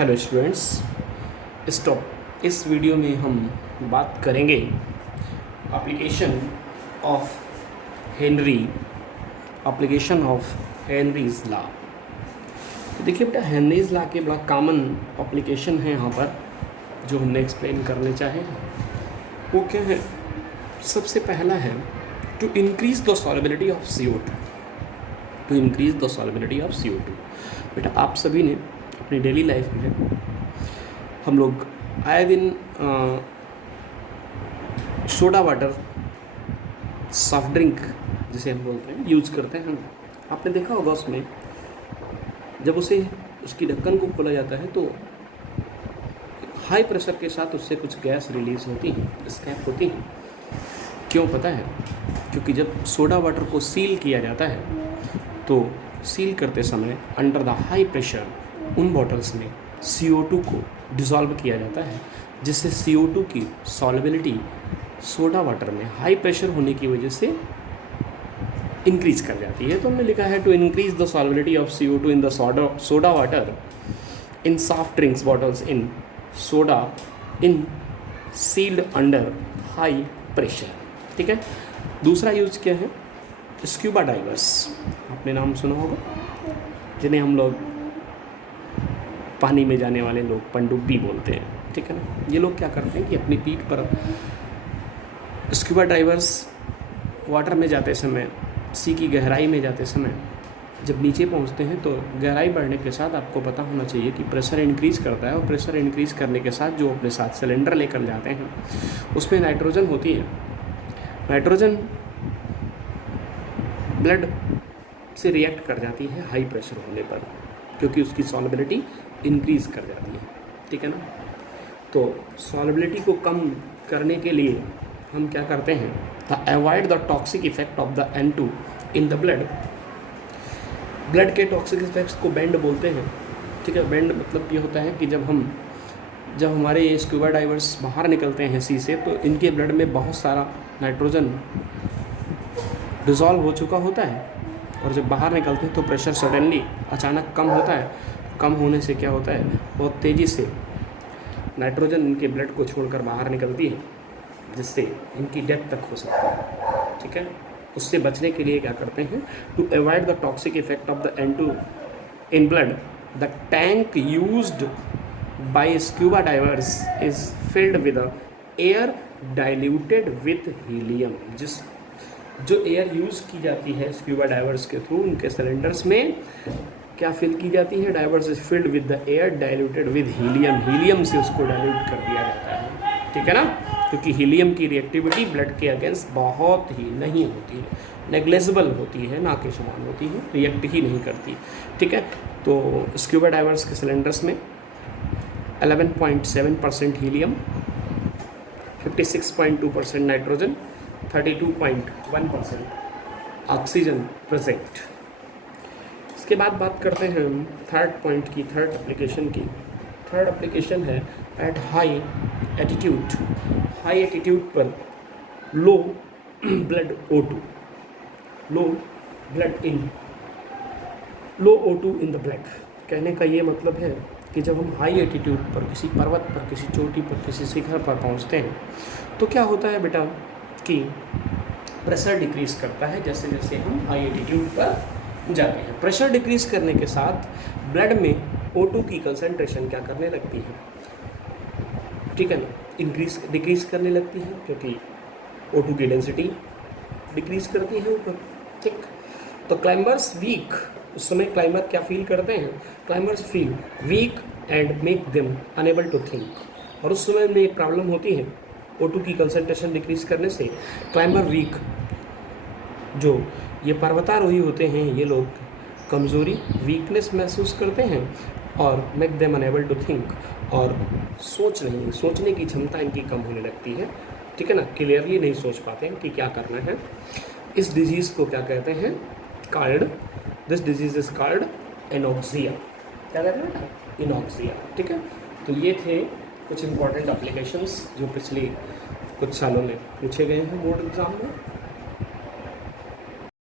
Hello students, इस video में हम बात करेंगे एप्लीकेशन ऑफ हेनरीज लॉ। तो देखिए बेटा, हेनरीज लॉ के बड़ा कॉमन एप्लीकेशन है यहाँ पर जो हमने एक्सप्लेन करने चाहे। वो क्या है? सबसे पहला है to increase the solubility of CO2। बेटा, आप सभी ने अपनी डेली लाइफ में हम लोग आए दिन सोडा वाटर, सॉफ्ट ड्रिंक जिसे हम बोलते हैं, यूज़ करते हैं। आपने देखा होगा उसमें जब उसकी ढक्कन को खोला जाता है तो हाई प्रेशर के साथ उससे कुछ गैस रिलीज होती है, एस्केप होती है। क्यों पता है? क्योंकि जब सोडा वाटर को सील किया जाता है तो सील करते समय अंडर द हाई प्रेशर उन बॉटल्स में CO2 को डिज़ोल्व किया जाता है, जिससे CO2 की सॉल्युबिलिटी सोडा वाटर में हाई प्रेशर होने की वजह से इंक्रीज़ कर जाती है। तो हमने लिखा है to increase the solubility of CO2 in the soda water in soft drinks bottles in soda in sealed under high pressure. ठीक है। दूसरा यूज क्या है? Scuba divers. आपने नाम सुना होगा, जिन्हें हम लोग पानी में जाने वाले लोग पनडुब्बी बोलते हैं। ठीक है ना। ये लोग क्या करते हैं कि अपनी पीठ पर स्क्यूबा डाइवर्स वाटर में जाते समय, सी की गहराई में जाते समय जब नीचे पहुंचते हैं तो गहराई बढ़ने के साथ आपको पता होना चाहिए कि प्रेशर इंक्रीज़ करता है, और प्रेशर इंक्रीज़ करने के साथ जो अपने साथ सिलेंडर लेकर जाते हैं उसमें नाइट्रोजन होती है। नाइट्रोजन ब्लड से रिएक्ट कर जाती है हाई प्रेशर होने पर, क्योंकि उसकी सॉल्युबिलिटी इंक्रीज़ कर जाती है। ठीक है ना। तो सॉल्युबिलिटी को कम करने के लिए हम क्या करते हैं? The avoid the toxic effect of the N2 in the blood के टॉक्सिक इफेक्ट्स को बेंड बोलते हैं। ठीक है। बेंड मतलब ये होता है कि जब हमारे ये स्क्यूबा डाइवर्स बाहर निकलते हैं सी से, तो इनके ब्लड में बहुत सारा नाइट्रोजन डिज़ोल्व हो चुका होता है, और जब बाहर निकलते हैं तो प्रेशर सडनली अचानक कम होता है। कम होने से क्या होता है? बहुत तेज़ी से नाइट्रोजन इनके ब्लड को छोड़कर बाहर निकलती है, जिससे इनकी डेथ तक हो सकती है। ठीक है। उससे बचने के लिए क्या करते हैं? To avoid the toxic effect of the N2 in blood, the tank used by scuba divers is filled with air diluted with helium. जो एयर यूज़ की जाती है स्क्यूबा डाइवर्स के थ्रू, उनके सिलेंडर्स में क्या फिल की जाती है? Divers is filled with the air diluted with helium से उसको डाइल्यूट कर दिया जाता है। ठीक है ना। क्योंकि हीलियम की रिएक्टिविटी ब्लड के अगेंस्ट बहुत ही नहीं होती है, नेग्लेजिबल होती है, ना के समान होती है, रिएक्ट ही नहीं करती। ठीक है। तो स्क्यूबा डाइवर्स के सिलेंडर्स में 11.7% हीलियम, 56.2% नाइट्रोजन, 32.1% ऑक्सीजन प्रेजेंट। इसके बाद बात करते हैं हम थर्ड पॉइंट की, थर्ड एप्लीकेशन की। थर्ड एप्लीकेशन है एट हाई एटीट्यूड पर low blood O2, low O2 in the blood. कहने का ये मतलब है कि जब हम हाई एटीट्यूड पर, किसी पर्वत पर, किसी चोटी पर, किसी शिखर पर पहुंचते हैं तो क्या होता है बेटा कि प्रेशर डिक्रीज करता है जैसे जैसे हम हाई एटीट्यूड पर जाते हैं। प्रेशर डिक्रीज करने के साथ ब्लड में O2 की कंसंट्रेशन क्या करने लगती है? ठीक है ना, डिक्रीज करने लगती है, क्योंकि O2 की डेंसिटी डिक्रीज करती है ऊपर। ठीक। तो क्लाइंबर्स वीक, उस समय क्लाइंबर क्या फील करते हैं? Climbers feel weak and make them enable to think. और उस समय में एक प्रॉब्लम होती है, O2 की कंसंट्रेशन डिक्रीज करने से क्लाइंबर वीक, जो ये पर्वतारोही होते हैं, ये लोग कमज़ोरी, वीकनेस महसूस करते हैं, और make them enable to think, और सोचने की क्षमता इनकी कम होने लगती है। ठीक है ना। क्लियरली नहीं सोच पाते हैं कि क्या करना है। इस डिजीज़ को क्या कहते हैं? This disease is called anoxia. क्या कहते हैं? एनोक्सिया। ठीक है। तो ये थे कुछ इंपॉर्टेंट एप्लीकेशंस जो पिछले कुछ सालों में पूछे गए हैं बोर्ड एग्ज़ाम में।